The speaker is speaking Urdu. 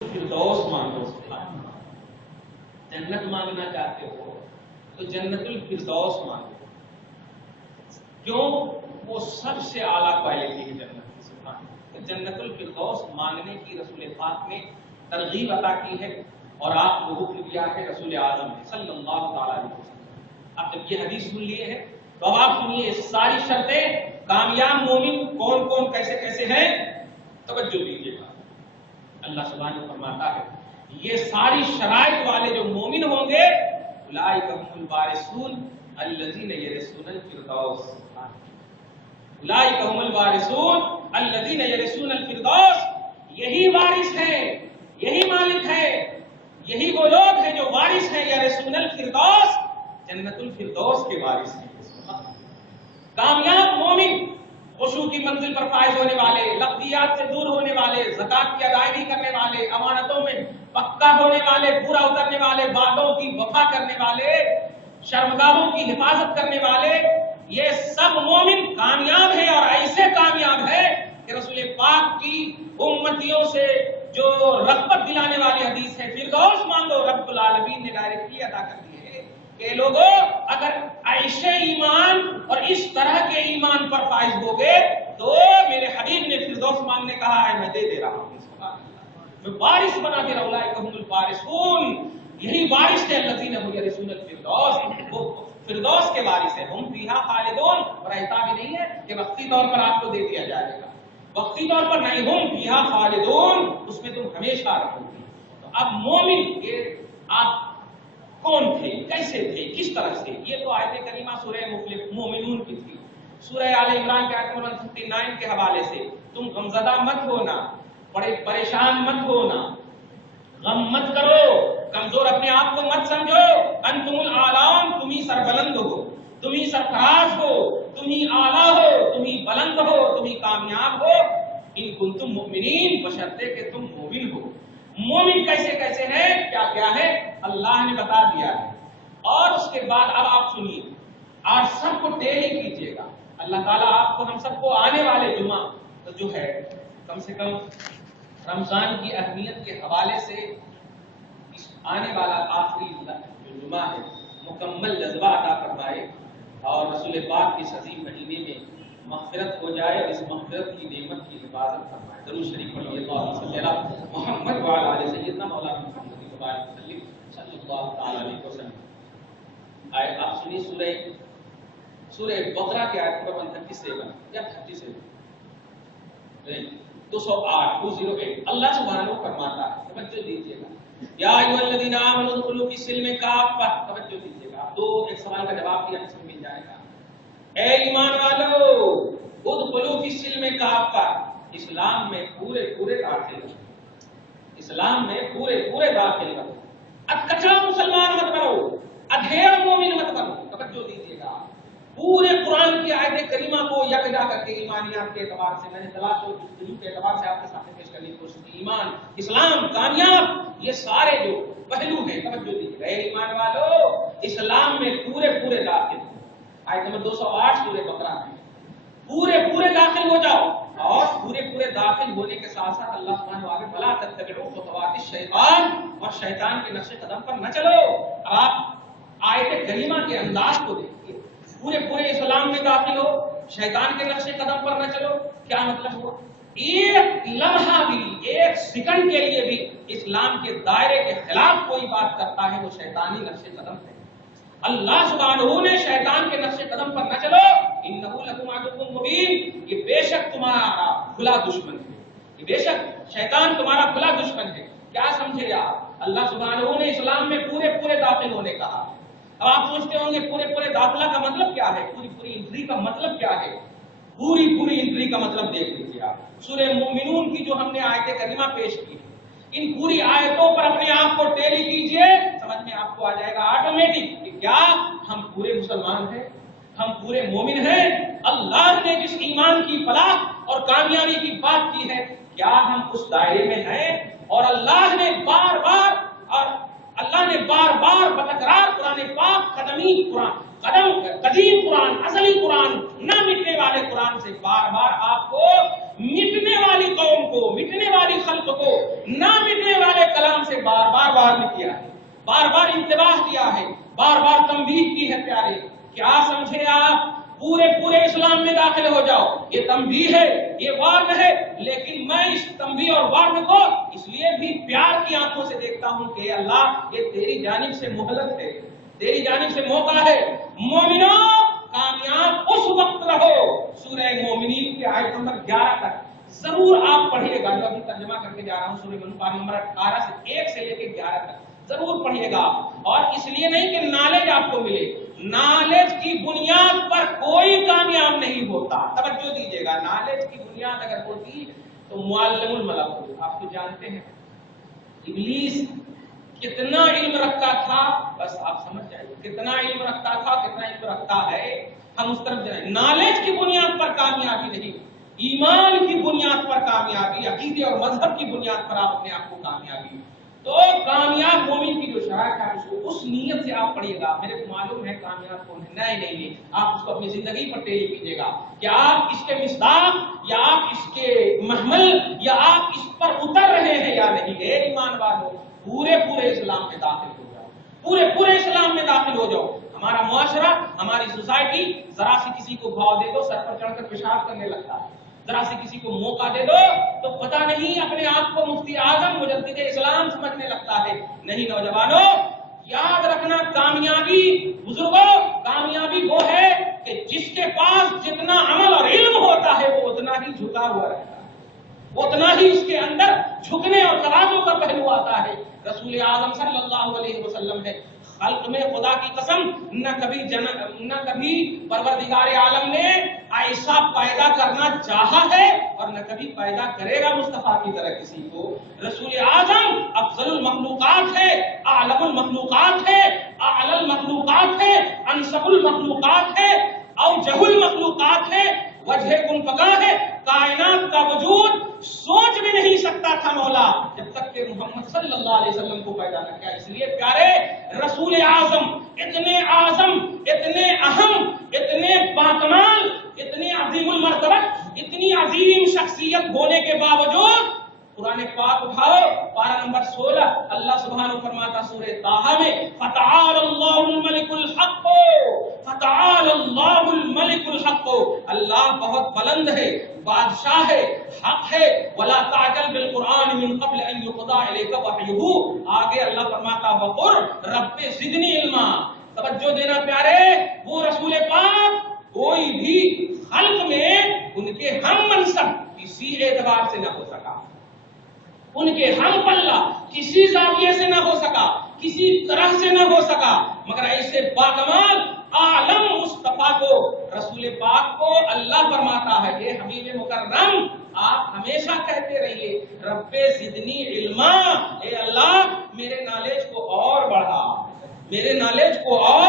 فردوس مانگو. جنت مانگنا چاہتے ہو تو جنت الفردوس مانگو. کیوں؟ وہ سب سے اعلیٰ کوالٹی کی جنت کی. سبحان اللہ. جنت الفردوس مانگنے کی رسول پاک نے ترغیب عطا کی ہے اور آپ لوگوں کو دیا ہے رسول اعظم صلی اللہ تعالی علیہ وسلم. آپ جب یہ حدیث سن لیے ہیں تو اب آپ سنیے ساری شرطیں. کامیاب مومن کون کون کیسے کیسے ہیں، توجہ دیجیے گا. اللہ سبحانہ فرماتا ہے یہ ساری شرائط والے جو مومن ہوں گے اولئک هم الوارثون الذین یرثون الفردوس. اولئک هم الوارثون الذین یرثون الفردوس. یہی وارث ہیں، یہی مالک ہیں، یہی وہ لوگ ہیں جو وارث ہیں یرثون الفردوس، جنت الفردوس کے وارث ہیں. کامیاب مومن خشوع کی منزل پر فائز ہونے والے، لفظیات سے دور ہونے والے، زکات کی ادائیگی کرنے والے، امانتوں میں پکا ہونے والے، پورا اترنے والے، وعدوں کی وفا کرنے والے، شرمگاہوں کی حفاظت کرنے والے، یہ سب مومن کامیاب ہیں. اور ایسے کامیاب ہے کہ رسول پاک کی امتیوں سے جو رغبت دلانے والی حدیث ہے فردوس مانگو، رب العالمین نے ڈائریکٹلی عطا کر دی ہے کہ لوگوں اگر عیش ایمان اور اس طرح کے ایمان پر فائز ہو گے تو میرے حبیب نے فردوس مانگنے کہا ہے، میں دے رہا ہوں. میں وارث بنا دے رہا ہوں. اولئک هم الوارثون. یہی وارث ہے الذین هم یرثون الفردوس. وہ فردوس کے وارث ہیں. ہم فیہا خالدون. اور ایسا بھی نہیں ہے کہ وقتی طور پر آپ کو دے دیا جائے گا، وقتی طور پر نہیں. ہم فیہا خالدون، اس میں تم ہمیشہ رہو گے. تو اب مومن کے آپ کون تھے، کیسے تھے، کس طرح سے؟ یہ تو آیت کریمہ سورہ مومنون کی تھی. سورہ آل عمران کے آیت نمبر 59 کے حوالے سے تم غمزدہ مت ہونا، بڑے پریشان مت ہونا، غم مت کرو، کمزور اپنے آپ کو مت سمجھو. انتم الاعلون، تم ہی سربلند ہو، تم ہی سرفراز ہو، تم ہی اعلیٰ ہو، تم ہی بلند ہو، تم ہی کامیاب ہو. ان کنتم مؤمنین، بشرطے کہ تم مومن ہو. مومن کیسے کیسے ہیں، کیا کیا ہے، اللہ نے بتا دیا ہے. اور اس کے بعد اب آپ سنیے، آج سب کو ٹیلی کیجیے گا. اللہ تعالیٰ آپ کو ہم سب کو آنے والے جمعہ تو جو ہے کم سے کم رمضان کی اہمیت کے حوالے سے اس آنے والا آخری جو جمعہ ہے مکمل جذبہ عطا فرمائے اور رسول پاک اس عظیم مہینے میں مغفرت ہو جائے اور اس مغفرت کی نعمت کی حفاظت فرمائے. درود شریف پڑھیے اللہم صلی علی محمد وعلی آل سیدنا مولانا محمد مبارک وسلم صلی اللہ تعالی علیہ وسلم. آئے آپ سنیے سورہ بقرہ کے آیت نمبر 137 یا 37 208 208. اللہ سبحانہ فرماتا ہے، توجہ دیجیے گا، یا ایھا الذین آمنوا ادخلوا فی السلم کافہ. توجہ دیجیے گا، ایک سوال کا جواب دیا تو مل جائے گا. اے ایمان والو ادخلوا فی السلم کافہ، اسلام میں پورے داخل ہو. اسلام میں پورے داخل ہو. کچرا مسلمان مت بنو، ادھیڑ مومن مت بنو. توجہ دیجیے گا، پورے قرآن کی آیت کریمہ کو یکجا کر کے ایمانیات کے اعتبار سے میں نے تلاش و جستجو کے اعتبار سے آپ کے سامنے پیش کرنے کی کوشش کی. ایمان، اسلام، کامیاب، یہ سارے جو پہلو ہیں توجہ دیجیے گا. اے ایمان والو اسلام میں پورے داخل ہو. آیت نمبر 208 سورہ بقرہ میں پورے داخل ہو جاؤ. اور پورے داخل ہونے کے ساتھ ساتھ اللہ سبحانہ وتعالی فلا تتبعوا خطوات الشیطان، اور شیطان کے نقش قدم پر نہ چلو. آپ آیت کریمہ کے انداز کو دیکھیے، پورے اسلام میں داخل ہو، شیطان کے نقش قدم پر نہ چلو. کیا مطلب ہوا؟ ایک لمحہ بھی، ایک سیکنڈ کے لیے بھی اسلام کے دائرے کے خلاف کوئی بات کرتا ہے وہ شیطانی نقش قدم ہے. اللہ سبحانہ نے شیطان کے نقش قدم پر نہ چلو. انہ لکم عدو مبین، یہ بے شک تمہارا کھلا دشمن ہے. یہ بے شک شیطان تمہارا کھلا دشمن ہے. کیا سمجھے آپ؟ اللہ سبحانہ نے اسلام میں پورے داخل ہونے کہا. اب آپ سوچتے ہوں گے پورے داخلہ کا مطلب کیا ہے، پوری انٹری کا مطلب کیا ہے. پوری انٹری کا مطلب دیکھ لیجیے آپ. سورہ مومنون کی جو ہم نے آیت کریمہ پیش کی، ان پوری آیتوں پر اپنے آپ کو ٹیلی کیجئے، سمجھ میں آپ کو آ جائے گا آٹومیٹک کہ کیا ہم پورے مسلمان ہیں، ہم پورے مومن ہیں. اللہ نے جس ایمان کی فلاح اور کامیابی کی بات کی ہے، کیا ہم اس دائرے میں ہیں؟ اور اللہ نے بار بار بتکرار قرآن پاک قدیم قرآن، اصلی قرآن، نہ مٹنے والے قرآن سے بار آپ کو مٹنے والی قوم کو، مٹنے والی خلق کو، نہ مٹنے والی سے بار بار وارن کیا ہے، بار بار انتباہ کیا ہے، بار بار تنبیہ کی ہے پیارے. کیا سمجھے آپ؟ پورے اسلام میں داخل ہو جاؤ، یہ تنبیہ ہے، یہ وارن ہے، لیکن میں اس تنبیہ اور وارن کو اس لیے بھی پیار کی آنکھوں سے دیکھتا ہوں کہ اللہ یہ تیری جانب سے مہلت ہے، تیری جانب سے موقع ہے. مومنوں کامیاب اس وقت رہو. سورہ مومنین کی آیت نمبر 11 تک ضرور آپ پڑھیے گا، جو ابھی ترجمہ کر کے جا رہا ہوں سورہ مومنین پارہ نمبر 18 سے 1 سے لے کے 11 تک ضرور پڑھیے گا. اور اس لیے نہیں کہ نالج آپ کو ملے، نالج کی بنیاد پر کوئی کامیاب نہیں ہوتا. توجہ دیجیے گا، نالج کی بنیاد اگر ہوتی تو معلم الملک آپ تو جانتے ہیں ابلیس کتنا علم رکھتا تھا، بس آپ سمجھ جائیے کتنا علم رکھتا تھا، کتنا علم رکھتا ہے. ہم اس طرف جائیں. نالج کی بنیاد پر کامیابی نہیں، ایمان کی بنیاد پر کامیابی، عقیدے اور مذہب کی بنیاد پر آپ اپنے آپ کو کامیابی. تو کامیاب مومن کی جو شرائط ہے اس نیت سے آپ پڑھیے گا. میرے کو معلوم ہے کامیاب کون ہے، نہیں آپ اس کو اپنی زندگی پر ٹیلی کیجیے گا کہ آپ اس کے مصداق یا آپ اس کے محمل یا آپ اس پر اتر رہے ہیں یا نہیں. اے ایمان والو، پورے اسلام میں داخل ہو جاؤ، پورے اسلام میں داخل ہو جاؤ. ہمارا معاشرہ، ہماری سوسائٹی ذرا سے کسی کو بھاؤ دے دو سر پر چڑھ کر پیشاب کرنے لگتا ہے، ذرا سے کسی کو موقع دے دو تو پتہ نہیں اپنے آپ کو مفتی اعظم مجدد اسلام سمجھنے لگتا ہے. نہیں نوجوانوں، یاد رکھنا کامیابی، بزرگوں کامیابی وہ ہے کہ جس کے پاس جتنا عمل اور علم ہوتا ہے وہ اتنا ہی جھکا ہوا رہتا ہے، اتنا ہی اس کے اندر جھکنے اور تواضع کا پہلو آتا ہے. رسول اعظم صلی اللہ علیہ وسلم ہے خلق میں خدا کی قسم نہ کبھی پروردگار عالم نے ایسا پیدا کرنا چاہا ہے اور نہ کبھی پیدا کرے گا مصطفیٰ کی طرح کسی کو. رسول اعظم افضل المخلوقات ہے، اعلم المخلوقات ہے، اعلی المخلوقات ہے، انسب المخلوقات ہے، اوجہ المخلوقات ہے، وجہ کن پگا ہے. کائنات کا وجود سوچ بھی نہیں سکتا تھا مولا جب تک کہ محمد صلی اللہ علیہ وسلم کو پیدا نہ کیا. اس لیے پیارے رسول اعظم اتنے اعظم، اتنے اہم، اتنے باکمال، اتنے عظیم المرتبہ، اتنی عظیم شخصیت ہونے کے باوجود قرآن پاک اٹھاؤ پارہ نمبر 16 اللہ سبحانہ فرماتا سورہ طٰہٰ میں فتعال اللہ الملک الحق، فتعال اللہ الملک الحق. اللہ بہت بلند ہے، بادشاہ ہے، حق ہے. ولا تعجل بالقرآن من قبل ان يقضى اليك وحيه. آگے اللہ فرماتا وقل رب زدنی علما. توجہ دینا پیارے، وہ رسول پاک کوئی بھی خلق میں ان کے ہم منصب کسی اعتبار سے نہ ہو سکا، ان کے ہم پلہ کسی زاویے سے نہ ہو سکا، کسی طرح سے نہ ہو سکا، مگر ایسے باکمال عالم مصطفیٰ کو، رسول پاک کو اللہ فرماتا ہے کہ حبیب مکرم آپ ہمیشہ کہتے رہیے رب زدنی علما. اے اللہ میرے نالج کو اور بڑھا، میرے نالج کو اور